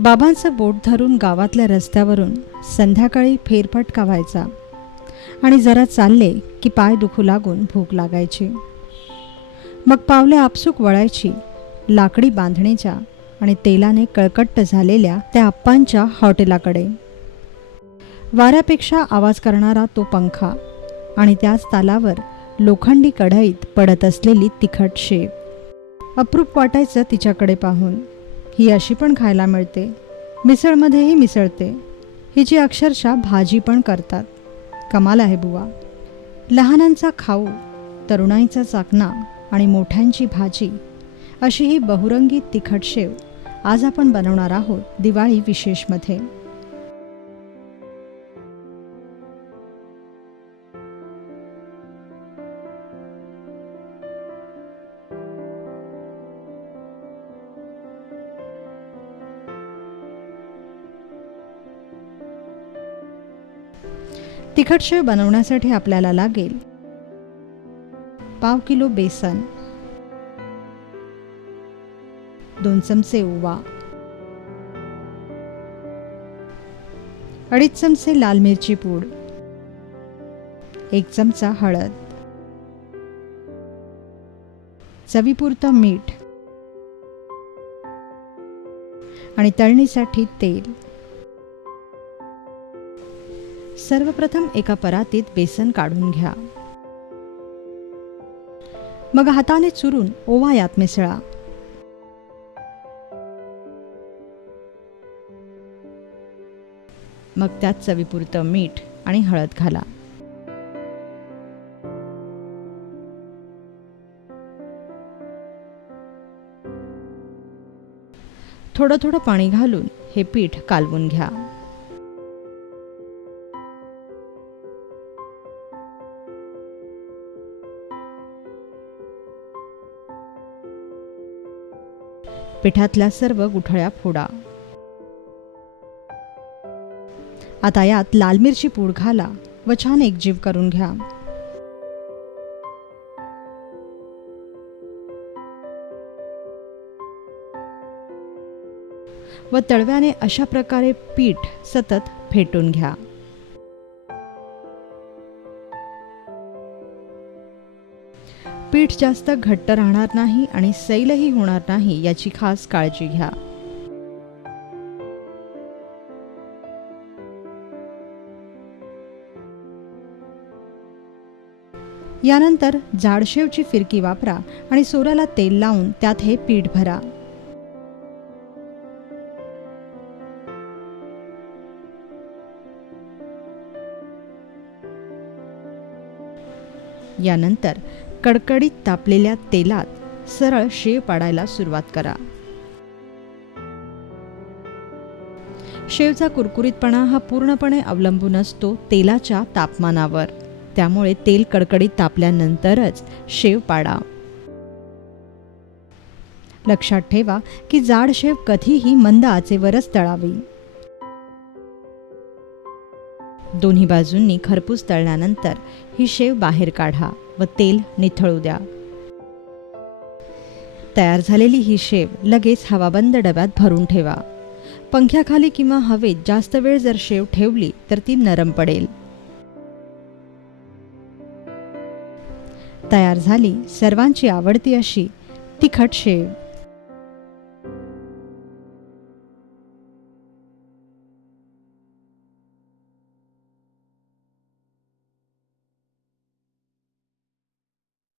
बाबांचं बोट धरून गावातल्या रस्त्यावरून संध्याकाळी फेरफटका व्हायचा आणि जरा चालले की पाय दुखू लागून भूक लागायची. मग पावले आपसूक वळायची लाकडी बांधणीच्या आणि तेलाने कळकट्ट झालेल्या त्या आप्पांच्या हॉटेलाकडे. वाऱ्यापेक्षा आवाज करणारा तो पंखा आणि त्याच तालावर लोखंडी कढईत पडत असलेली तिखट शेप. अप्रूप वाटायचं तिच्याकडे पाहून. ही अशी पण खायला मिळते. मिसळमध्येही मिसळते. हिची अक्षरशः भाजी पण करतात. कमाल आहे बुवा. लहानांचा खाऊ तरुणाईचा चाकणा आणि मोठ्यांची भाजी अशी ही बहुरंगी तिखट शेव आज आपण बनवणार आहोत दिवाळी विशेषमध्ये. तिखट शेव बनवण्यासाठी आपल्याला लागेल. पाव किलो बेसन. दोन चमचे ओवा. अडीच चमचे लाल मिरची पूड. एक चमचा हळद. चवीपुरतं मीठ. आणि तळणीसाठी तेल. सर्वप्रथम एका परातीत बेसन काढून घ्या. मग हाताने चुरून ओवा यात मिसळा. मग त्यात चवीपुरतं मीठ आणि हळद घाला. थोडं थोडं पाणी घालून हे पीठ कालवून घ्या. पिठातल्या सर्व गुठळ्या फोडा. आता यात लाल मिरची पूड घाला व छान एकजीव करून घ्या. व तळव्याने अशा प्रकारे पीठ सतत फेटून घ्या. पीठ जास्त घट्ट राहणार नाही आणि सैलही होणार नाही याची खास काळजी घ्या. यानंतर जाडशेवची फिरकी वापरा आणि सोराला तेल लावून त्यात हे पीठ भरा. यानंतर कडकडीत तापलेल्या तेलात सरळ शेव पाडायला सुरुवात करा. शेवचा कुरकुरीतपणा हा पूर्णपणे अवलंबून असतो तेलाच्या तापमानावर. त्यामुळे तेल कडकडीत तापल्यानंतरच शेव पाडा. लक्षात ठेवा की जाड शेव कधीही मंद आचेवरच तळावी. दोन्ही बाजूंनी खरपूस तळल्यानंतर ही शेव बाहेर काढा व तेल निथळू द्या. तयार झालेली ही शेव लगेच हवाबंद डब्यात भरून ठेवा. पंख्याखाली किंवा हवेत जास्त वेळ जर शेव ठेवली तर ती नरम पडेल. तयार झाली सर्वांची आवडती अशी तिखट शेव.